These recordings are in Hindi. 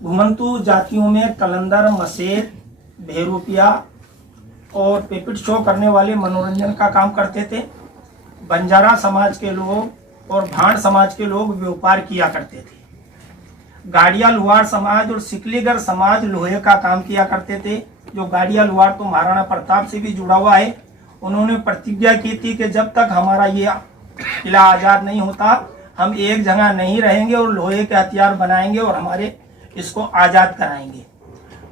घुमंतू जातियों में कलंदर, मसेर, भेरूपिया और पेपिट शो करने वाले मनोरंजन का काम करते थे। बंजारा समाज के लोग और भाड़ समाज के लोग व्यापार किया करते थे। गाड़िया लुहार समाज और सिकलीगर समाज लोहे का काम किया करते थे। जो गाड़िया लुहार तो महाराणा प्रताप से भी जुड़ा हुआ है। उन्होंने प्रतिज्ञा की थी कि जब तक हमारा ये किला आज़ाद नहीं होता हम एक जगह नहीं रहेंगे और लोहे के हथियार बनाएंगे और हमारे इसको आज़ाद कराएंगे।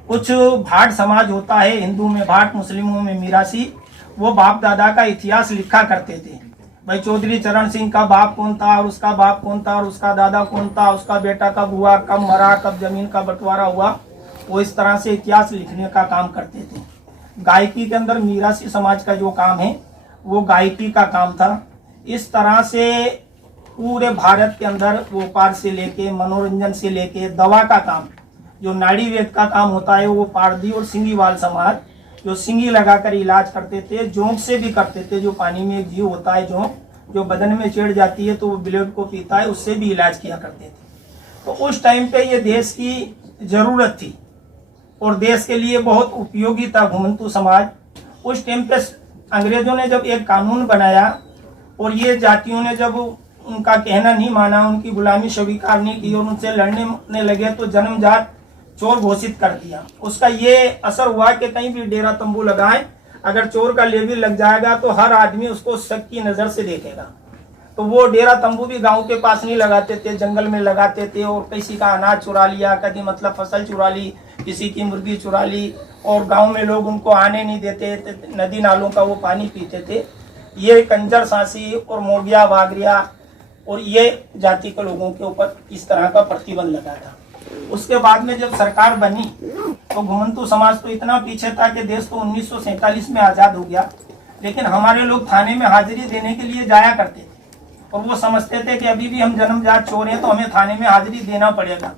कुछ भाट समाज होता है, हिंदू में भाट, मुस्लिमों में मीरासी, वो बाप दादा का इतिहास लिखा करते थे। भाई चौधरी चरण सिंह का बाप कौन था और उसका बाप कौन था और उसका दादा कौन था, उसका बेटा कब हुआ, कब मरा, कब जमीन का बंटवारा हुआ, वो इस तरह से इतिहास लिखने का काम करते थे। गायकी के अंदर मीरासी समाज का जो काम है वो गायकी का काम था। इस तरह से पूरे भारत के अंदर व्यापार से लेके, मनोरंजन से लेके, दवा का काम, जो नाड़ी वेद का काम होता है वो पारदी और सिंगीवाल समाज जो सिंगी लगाकर इलाज करते थे, जोंक से भी करते थे। जो पानी में एक जीव होता है जोंक, जो बदन में चिढ़ जाती है तो वो ब्लेड को पीता है, उससे भी इलाज किया करते थे। तो उस टाइम पे ये देश की जरूरत थी और देश के लिए बहुत उपयोगी था घुमंतू समाज। उस टाइम पे अंग्रेजों ने जब एक कानून बनाया और ये जातियों ने जब उनका कहना नहीं माना, उनकी गुलामी स्वीकार नहीं की और उनसे लड़ने लगे तो जन्मजात चोर घोषित कर दिया। उसका ये असर हुआ कि कहीं भी डेरा तंबू लगाए, अगर चोर का लेबल लग जाएगा तो हर आदमी उसको शक की नजर से देखेगा। तो वो डेरा तंबू भी गांव के पास नहीं लगाते थे, जंगल में लगाते थे और किसी का अनाज चुरा लिया, कभी मतलब फसल चुरा ली, किसी की मुर्गी चुरा ली और गांव में लोग उनको आने नहीं देते थे, नदी नालों का वो पानी पीते थे। ये कंजर सांसी और मोगिया वागरिया और ये जाति के लोगों के ऊपर इस तरह का प्रतिबंध लगा था। उसके बाद में जब सरकार बनी तो घुमंतू समाज तो इतना पीछे था कि देश तो 1947 में आज़ाद हो गया, लेकिन हमारे लोग थाने में हाजिरी देने के लिए जाया करते थे और वो समझते थे कि अभी भी हम जन्मजात चोर हैं तो हमें थाने में हाजिरी देना पड़ेगा।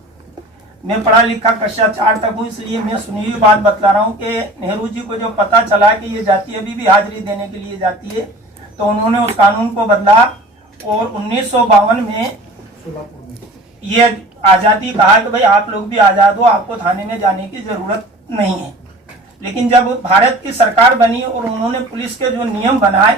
मैं पढ़ा लिखा कक्षा 4 तक हूँ, इसलिए मैं सुनी हुई बात बतला रहा हूँ कि नेहरू जी को जो पता चला कि ये जाति अभी भी हाजिरी देने के लिए जाती है तो उन्होंने उस कानून को बदला और 1952 में ये आज़ादी कहा कि भाई आप लोग भी आज़ाद हो, आपको थाने में जाने की जरूरत नहीं है। लेकिन जब भारत की सरकार बनी और उन्होंने पुलिस के जो नियम बनाए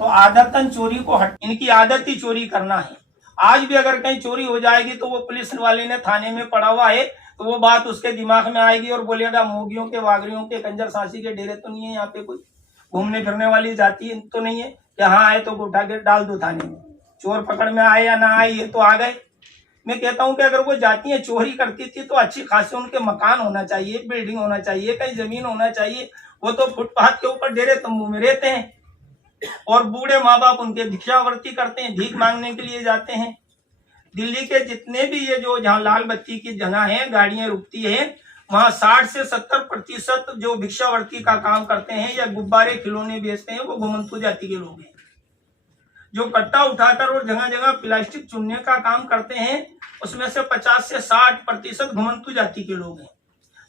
तो आदतन चोरी को इनकी आदत ही चोरी करना है। आज भी अगर कहीं चोरी हो जाएगी तो वो पुलिस वाले ने थाने में पड़ा हुआ है तो वो बात उसके दिमाग में आएगी और बोलेगा मोगियों के, वागरियों के, कंजर सांसी के डेरे तो नहीं है, यहाँ पे कोई घूमने फिरने वाली जाति तो नहीं है, यहाँ आए तो उठा के डाल दो थाने में। चोर पकड़ में आए या ना आए ये तो आ गए। मैं कहता हूं कि अगर वो जातियां चोरी करती थी तो अच्छी खासी उनके मकान होना चाहिए, बिल्डिंग होना चाहिए, कहीं जमीन होना चाहिए। वो तो फुटपाथ के ऊपर डेरे तंबू में रहते हैं और बूढ़े माँ बाप उनके भिक्षावृत्ति करते हैं, भीख मांगने के लिए जाते हैं। दिल्ली के जितने भी ये जो जहाँ लाल बत्ती की जगह है, गाड़ियां रुकती है, वहाँ 60 से 70% जो भिक्षावृत्ति का काम करते हैं या गुब्बारे खिलौने बेचते हैं वो घुमंतू जाति के लोग हैं। जो कट्टा उठाकर और जगह जगह प्लास्टिक चुनने का काम करते हैं उसमें से 50 से 60% घुमंतू जाति के लोग हैं।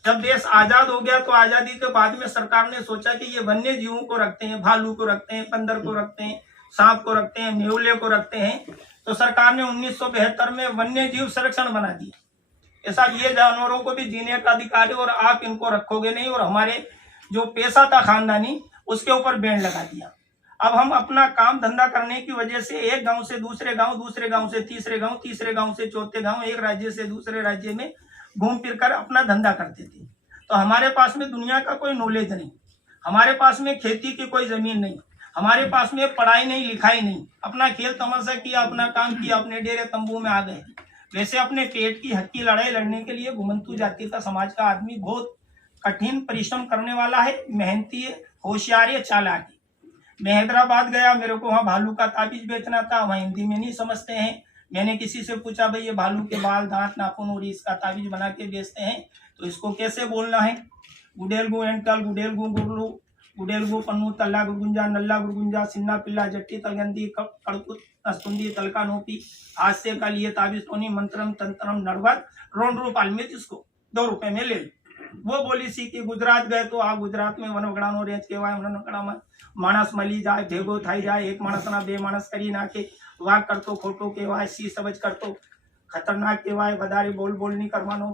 जब देश आजाद हो गया तो आजादी के बाद में सरकार ने सोचा कि ये वन्य जीवों को रखते हैं, भालू को रखते हैं, बंदर को रखते हैं, सांप को रखते हैं, नेवले को रखते हैं। तो सरकार ने 1972 में वन्य जीव संरक्षण बना दिया। ऐसा ये जानवरों को भी जीने का अधिकार है और आप इनको रखोगे नहीं और हमारे जो पेशा था खानदानी उसके ऊपर बैन लगा दिया। अब हम अपना काम धंधा करने की वजह से एक गांव से दूसरे गांव, दूसरे गांव से तीसरे गांव, तीसरे गांव से चौथे गांव, एक राज्य से दूसरे राज्य में घूम फिर कर अपना धंधा करते थे। तो हमारे पास में दुनिया का कोई नॉलेज नहीं, हमारे पास में खेती की कोई जमीन नहीं, हमारे पास में पढ़ाई नहीं, लिखाई नहीं, अपना खेल तमाशा किया, अपना काम किया, अपने डेरे तंबू में आ गए। वैसे अपने पेट की हक की लड़ाई लड़ने के लिए घुमंतू जाति का समाज का आदमी बहुत कठिन परिश्रम करने वाला है, मेहनती है, होशियार है, चालाक है। मैं हैदराबाद गया, मेरे को वहाँ भालू का ताबीज बेचना था, वहाँ हिंदी में नहीं समझते हैं। मैंने किसी से पूछा भाई ये भालू के बाल, दांत, नाखून और इसका ताबीज बना के बेचते हैं तो इसको कैसे बोलना है? गुडेलगु एंटल, गुडेलगु गुरलू, गुडेलगु पन्नू, तल्ला गुरगुंजा, नल्ला गुरगुंजा, सिन्ना पिल्ला, जट्टी तलगंदी, कड़कुत नस्तुंदी, तलका नोपी, हास्य का लिए ताबीज टोनी, मंत्रम तंत्रम नड़वत, रोन रूप आलमित, इसको 2 रुपए में ले। वो बोली सी कि गुजरात गए तो आ गुजरात में वनवगड़ानो रेंज कहेवाय, वनवगड़ाમાં માણસ મળી જાય, ભેગો થઈ જાય, એક માણસના 2 માણસ કરી નાખે, વાગ કરતો ખોટો કહેવાય, સી સમજ કરતો ખતરનાક કહેવાય, વધારે બોલ નહીં કરવાનો।